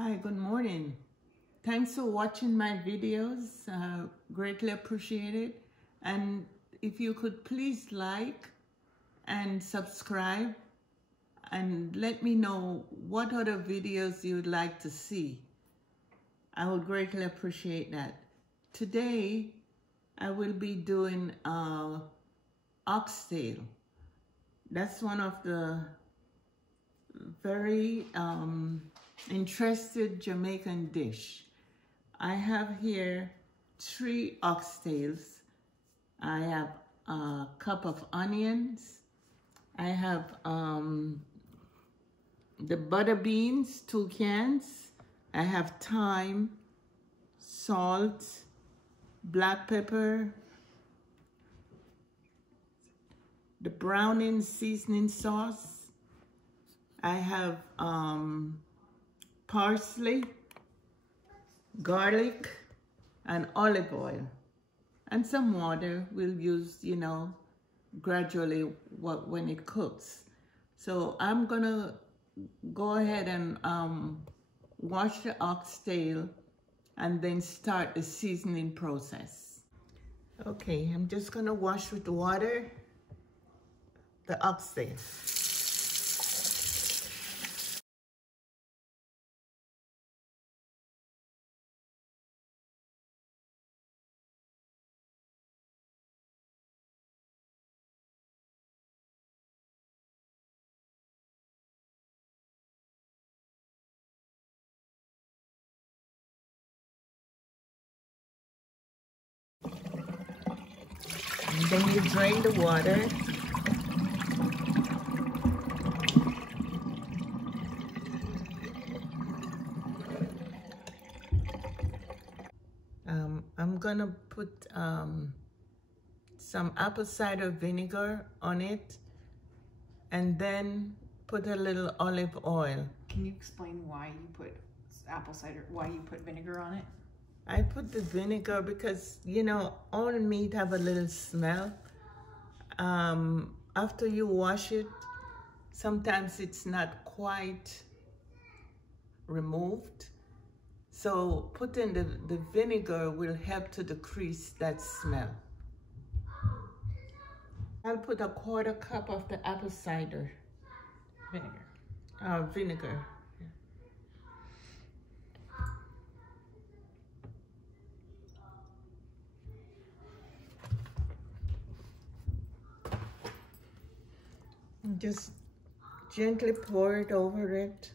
Hi, good morning. Thanks for watching my videos. Greatly appreciate it. And if you could please like and subscribe and let me know what other videos you'd like to see. I would greatly appreciate that. Today, I will be doing oxtail. That's one of the very interested Jamaican dish. I have here 3 oxtails. I have a cup of onions. I have the butter beans, 2 cans. I have thyme, salt, black pepper, the browning seasoning sauce. I have parsley, garlic, and olive oil, and some water. We'll use, gradually when it cooks. So I'm gonna go ahead and wash the oxtail and then start the seasoning process. Okay, I'm just gonna wash with water the oxtail. And then you drain the water. I'm gonna put some apple cider vinegar on it and then put a little olive oil. Can you explain why you put why you put vinegar on it? I put the vinegar because, all meat have a little smell. After you wash it, sometimes it's not quite removed. So putting the vinegar will help to decrease that smell. I'll put a 1/4 cup of the apple cider Vinegar. Vinegar. And just gently pour it over it.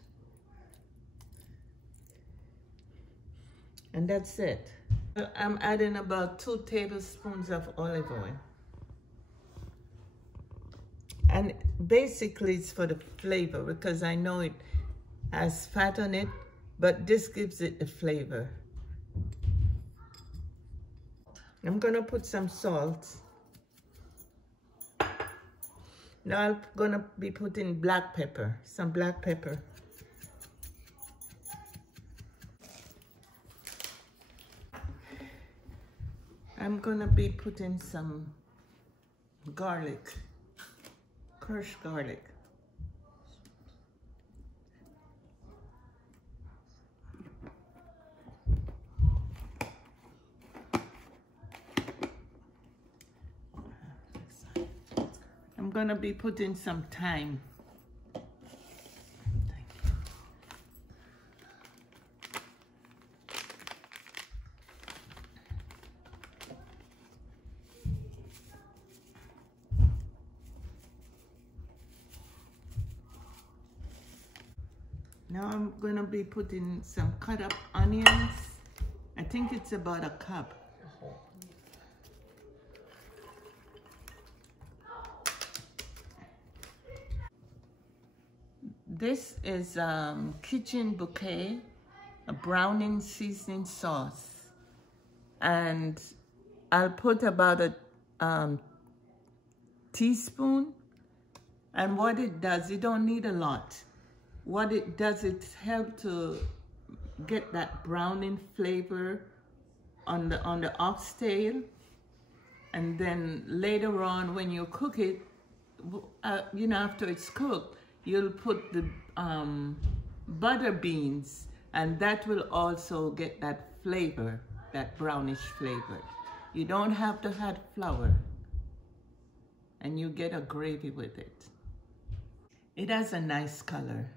And that's it. I'm adding about 2 tablespoons of olive oil. And basically it's for the flavor because I know it has fat on it, but this gives it the flavor. I'm gonna put some salt. Now I'm gonna be putting black pepper, some black pepper. I'm gonna be putting some garlic, crushed garlic. I'm gonna be putting some thyme. Now I'm gonna be putting some cut up onions. I think it's about a cup. This is kitchen bouquet, a browning seasoning sauce. And I'll put about a teaspoon. And what it does, you don't need a lot. What it does, it helps to get that browning flavor on the oxtail. And then later on, when you cook it, after it's cooked, you'll put the butter beans And that will also get that flavor, that brownish flavor. You don't have to add flour, and you get a gravy with it. It has a nice color.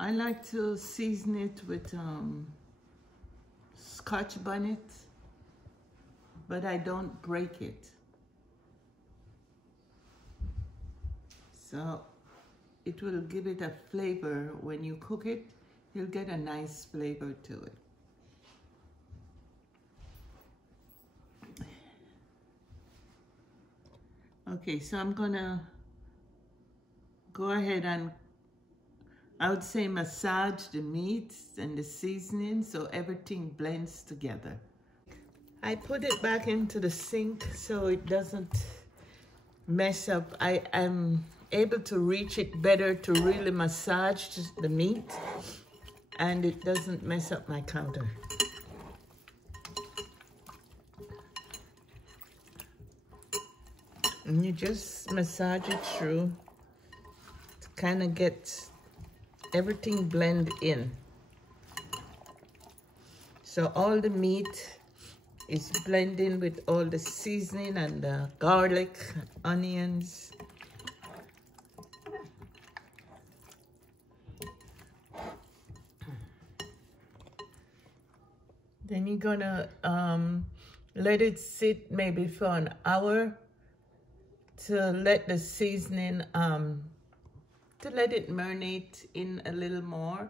I like to season it with Scotch bonnet, but I don't break it. So it will give it a flavor. When you cook it, you'll get a nice flavor to it. Okay, so I'm gonna go ahead and, I would say, massage the meat and the seasoning so everything blends together. I put it back into the sink so it doesn't mess up. I am able to reach it better to really massage the meat, and it doesn't mess up my counter. And you just massage it through to kind of get everything blend in. So all the meat is blending with all the seasoning and the garlic, onions. Then you're gonna let it sit maybe for an hour to let the seasoning, to let it marinate in a little more.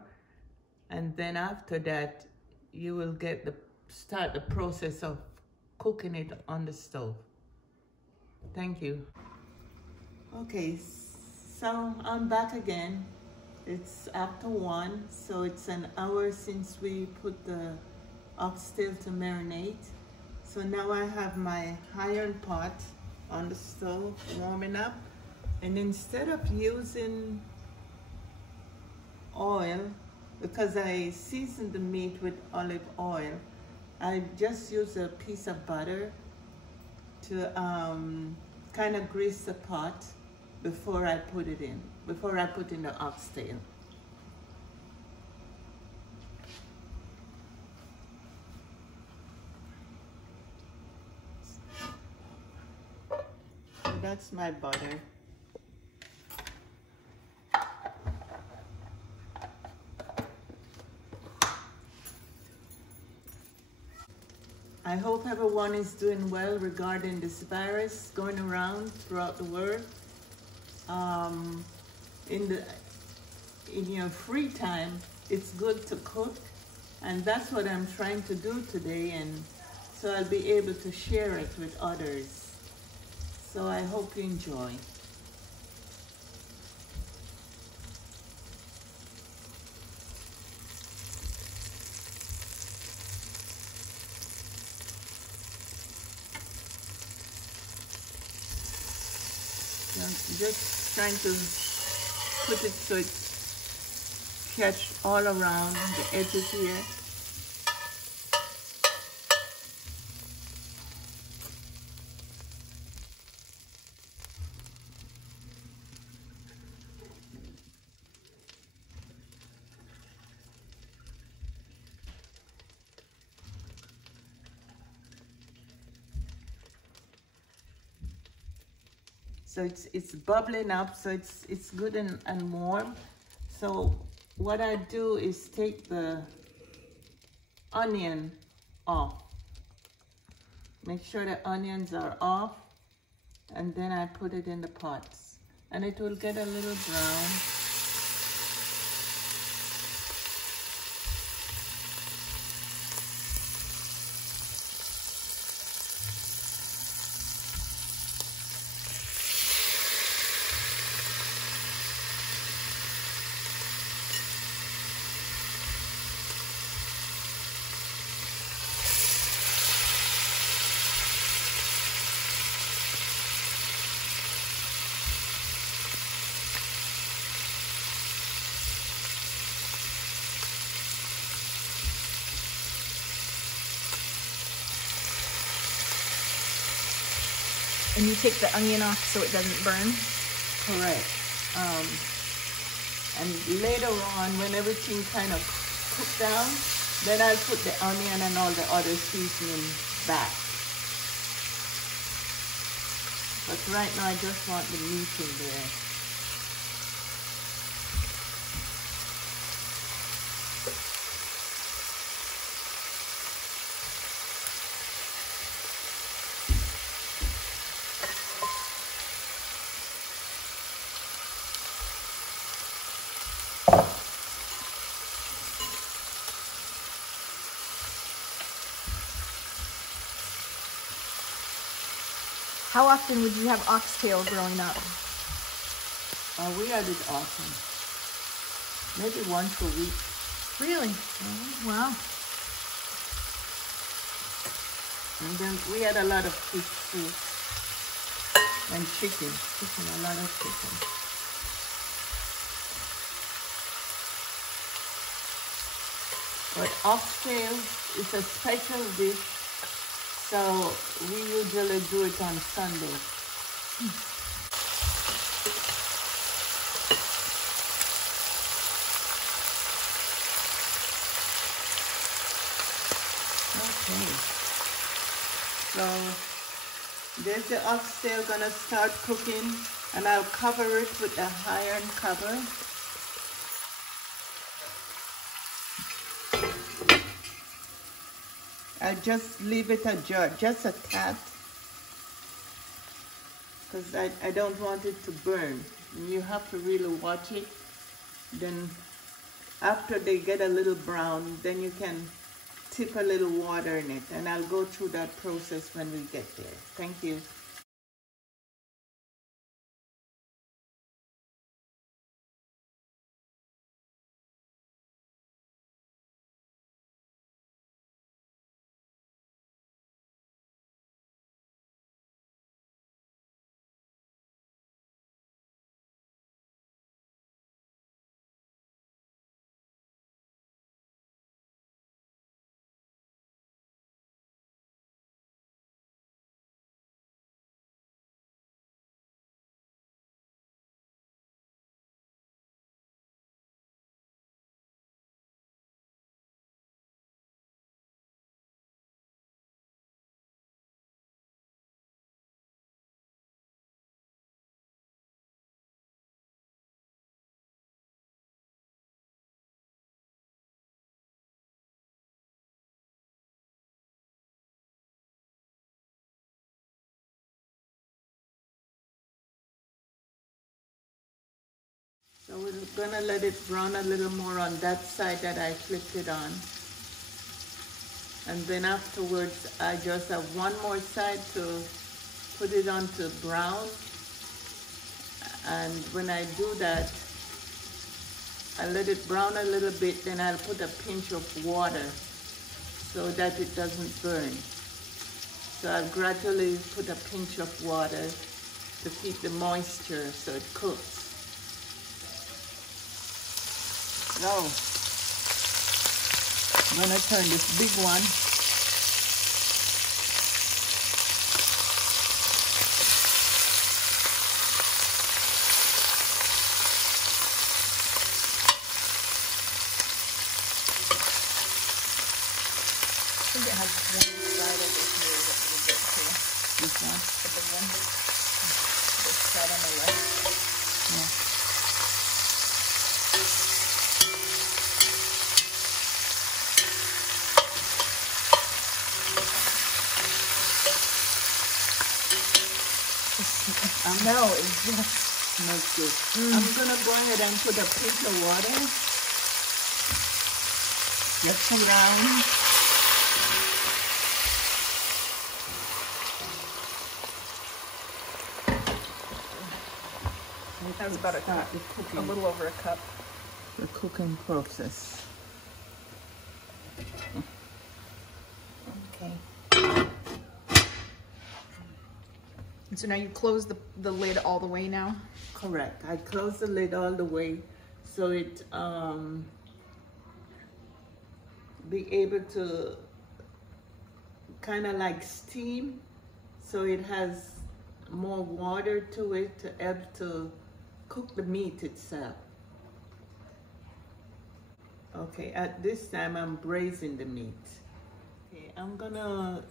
And then after that, you will start the process of cooking it on the stove. Thank you. Okay, so I'm back again. It's after 1, so it's an hour since we put the oxtail to marinate. So now I have my iron pot on the stove warming up, and instead of using oil, because I seasoned the meat with olive oil, I just use a piece of butter to kind of grease the pot before I put it in, before I put in the oxtail. So that's my butter. I hope everyone is doing well regarding this virus going around throughout the world. In your free time, it's good to cook, and that's what I'm trying to do today, and so I'll be able to share it with others. So I hope you enjoy. I'm just trying to put it so it catch all around the edges here. So it's bubbling up, so it's good and warm. So what I do is take the onion off. Make sure the onions are off, and then I put it in the pots, and it will get a little brown. And you take the onion off so it doesn't burn? Correct. And later on, when everything kind of cooked down, then I'll put the onion and all the other seasoning back. But right now, I just want the meat in there. How often would you have oxtail growing up? We had it often. Maybe once a week. Really? Wow. And then we had a lot of fish too. And chicken. A lot of chicken. But oxtail is a special dish, so we usually do it on Sunday. Okay. So there's the oxtail gonna start cooking, and I'll cover it with a iron cover. I just leave it just a tad, because I don't want it to burn. You have to really watch it. Then after they get a little brown, then you can tip a little water in it, and I'll go through that process when we get there. Thank you. So we're gonna let it brown a little more on that side that I flipped it on. And then afterwards, I just have one more side to put it on to brown. And when I do that, I let it brown a little bit, then I'll put a pinch of water so that it doesn't burn. So I'll gradually put a pinch of water to keep the moisture so it cooks. So, I'm gonna turn this big one. I think it has one side over here that we'll get to. This one? The big one. This side on the left. Yeah. No, it just smells good. I'm gonna go ahead and put a pinch of water. Just around. that was about a little over a cup. The cooking process. Okay. And so now you close the lid all the way now? Correct. I close the lid all the way so it be able to kind of like steam, so it has more water to it to help to cook the meat itself. Okay, at this time I'm braising the meat. Okay, I'm gonna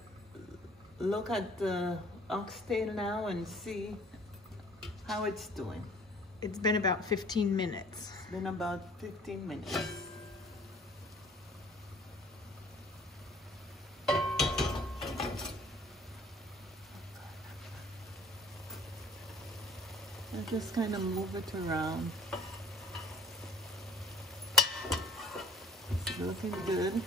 look at the oxtail now and see how it's doing. It's been about 15 minutes. It's been about 15 minutes. I just kind of move it around. It's looking good.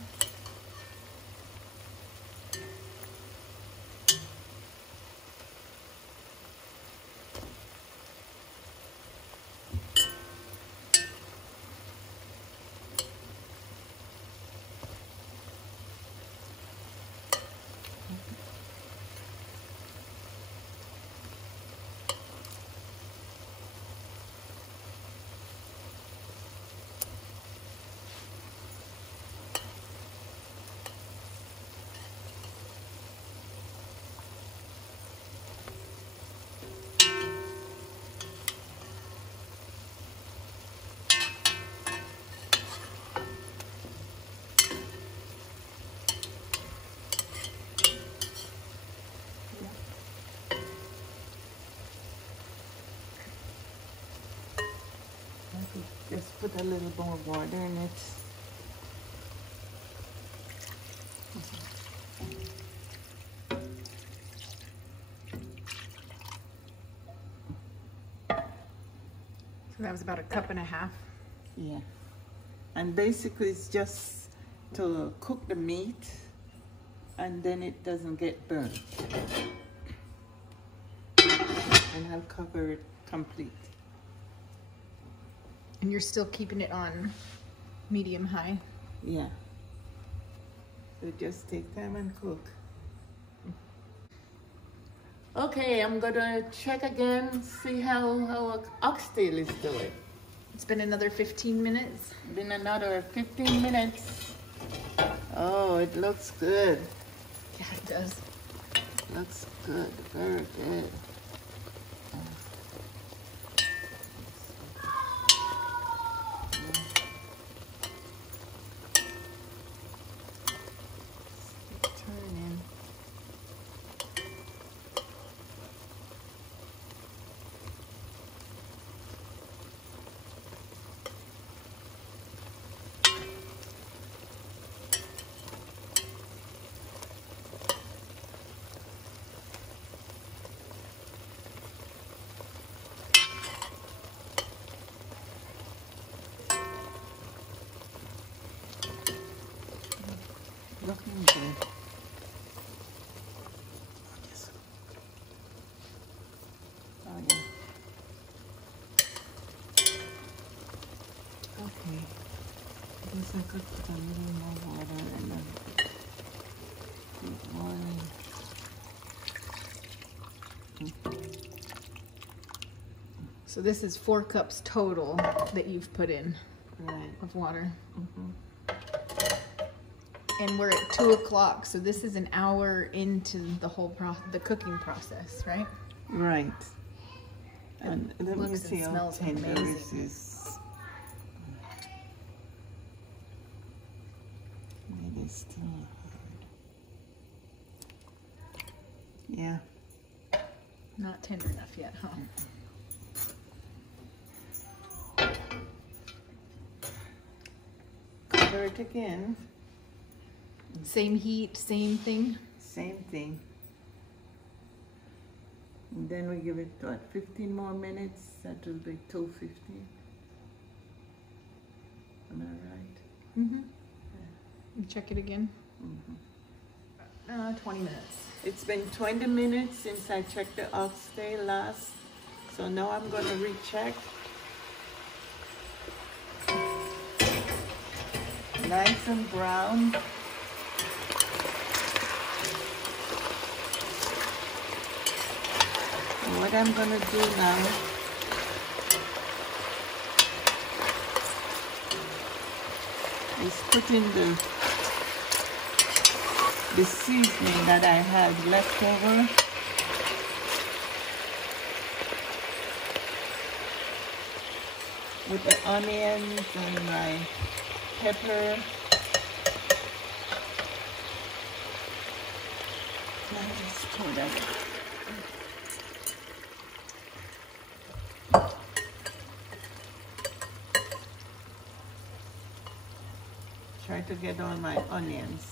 Just put a little more water in it. So that was about a cup and a half. Yeah. And basically it's just to cook the meat and then it doesn't get burnt. And I'll cover it complete. And you're still keeping it on medium high? Yeah. So just take time and cook. Okay, I'm gonna check again, see how oxtail is doing. It's been another 15 minutes. Been another 15 minutes. Oh, it looks good. Yeah, it does. Looks good, very good. Turning. Looking good. Oh yeah. Okay. I guess I could put a little more water and then keep boiling. So this is 4 cups total that you've put in of water. And we're at 2 o'clock, so this is an hour into the whole the cooking process, right? Right. And let me looks see and how smells tender amazing. this is. It is still hard. Yeah. Not tender enough yet, huh? Cover it again. Same heat, same thing? Same thing. And then we give it, what, 15 more minutes? That will be 2:50. Am I right? Mm-hmm. Yeah. Check it again. 20 minutes. It's been 20 minutes since I checked the oxtail last. So now I'm going to recheck. Nice and brown. And what I'm going to do now is put in the seasoning that I had left over. with the onions and my pepper. I'll just pour that in. Try to get all my onions.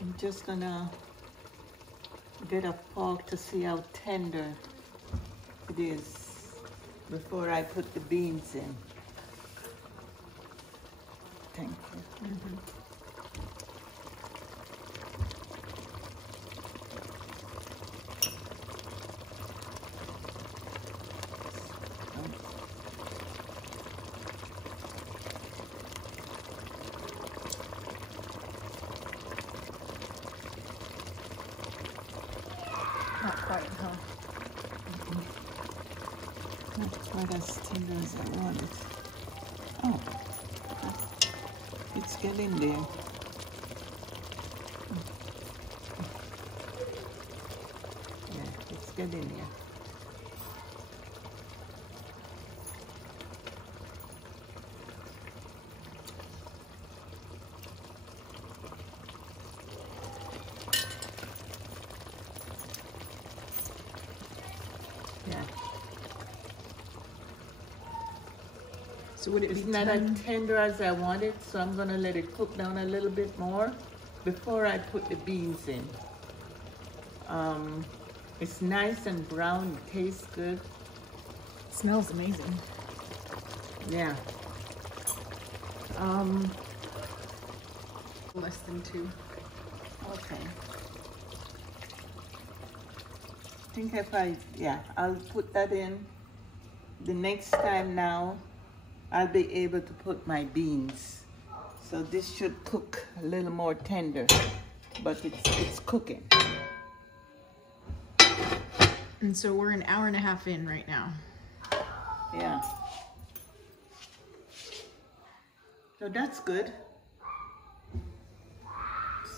I'm just gonna get a fork to see how tender it is before I put the beans in. Thank you. Not quite, huh? Not quite as tender as I want it. Oh, it's getting there. Yeah, it's getting there. Yeah. So would it It's be not as 10? tender as I want it, so I'm gonna let it cook down a little bit more before I put the beans in. It's nice and brown, it tastes good. It smells amazing. Yeah. Less than 2. Okay. I think I'll put that in. The next time now, I'll be able to put my beans. So this should cook a little more tender, but it's cooking. And so we're an hour and a half in right now. Yeah. So that's good.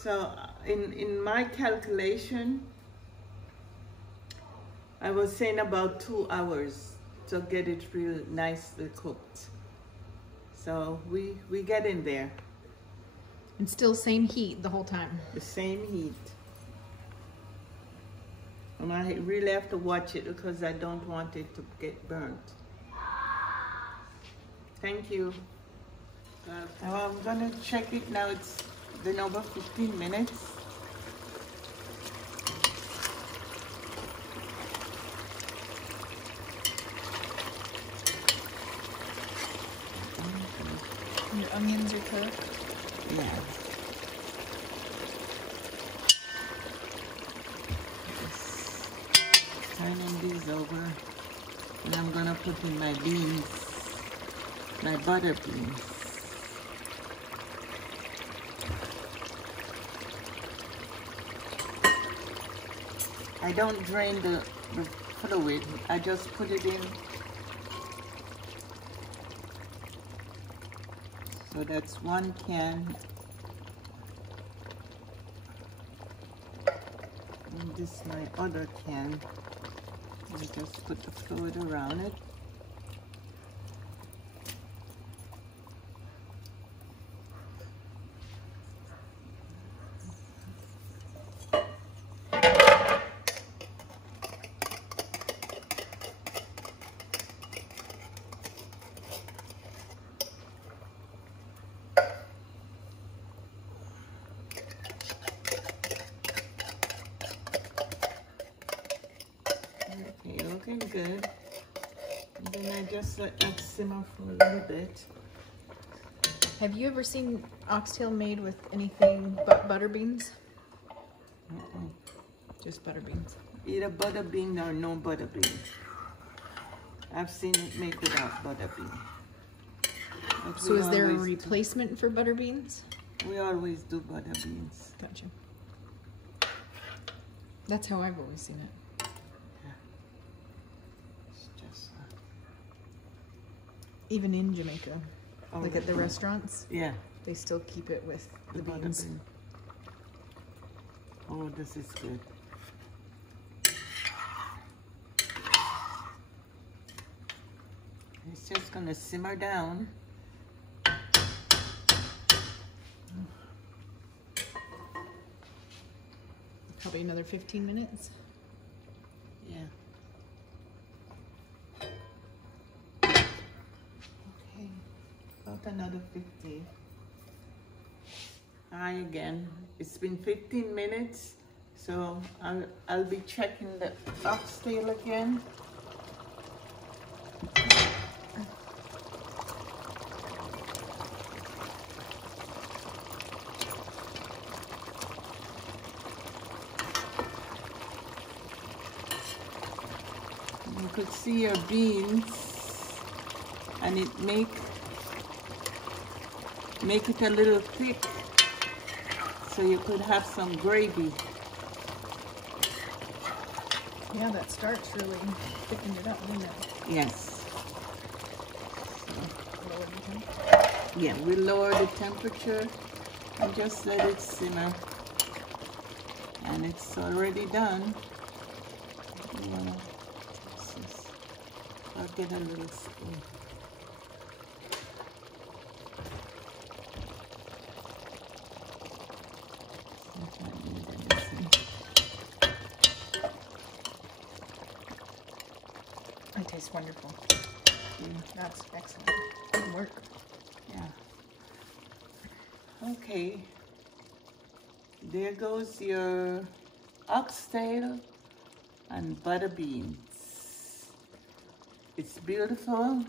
So in my calculation, I was saying about 2 hours to get it real nicely cooked. So we get in there. And still same heat the whole time. The same heat. And I really have to watch it because I don't want it to get burnt. Thank you. Now I'm gonna check it now. It's been over 15 minutes. Your onions are cooked. Yeah. Just turning these over, and I'm gonna put in my beans, my butter beans. I don't drain the fluid. I just put it in. So that's 1 can. And this is my other can. I just put the fluid around it. Okay, looking good. And then I just let that simmer for a little bit. Have you ever seen oxtail made with anything but butter beans? Just butter beans. Either butter bean or no butter bean. I've seen it made without butter bean. But So is there a replacement for butter beans? We always do butter beans. Gotcha. That's how I've always seen it. Yeah. It's just... Even in Jamaica, like at the restaurants, yeah, they still keep it with the beans. Bean. Oh, this is good. It's just gonna simmer down. Probably another 15 minutes. Yeah. Okay, about another 15. Hi again. It's been 15 minutes, so I'll be checking the oxtail again. You could see your beans, and it make it a little thick, so you could have some gravy. Yeah, that starch really thickened it up, didn't it? Yes. Lower the temp. Yeah, we lower the temperature and just let it simmer. And it's already done. Yeah. I'll get a little spoon. It tastes wonderful. Yeah. That's excellent. Good work. Yeah. Okay. There goes your oxtail and butter beans. It's beautiful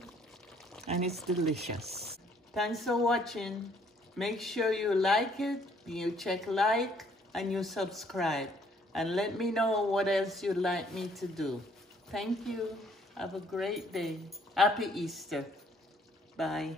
and it's delicious. Thanks for watching. Make sure you like it, you check like, and you subscribe. And let me know what else you'd like me to do. Thank you. Have a great day. Happy Easter. Bye.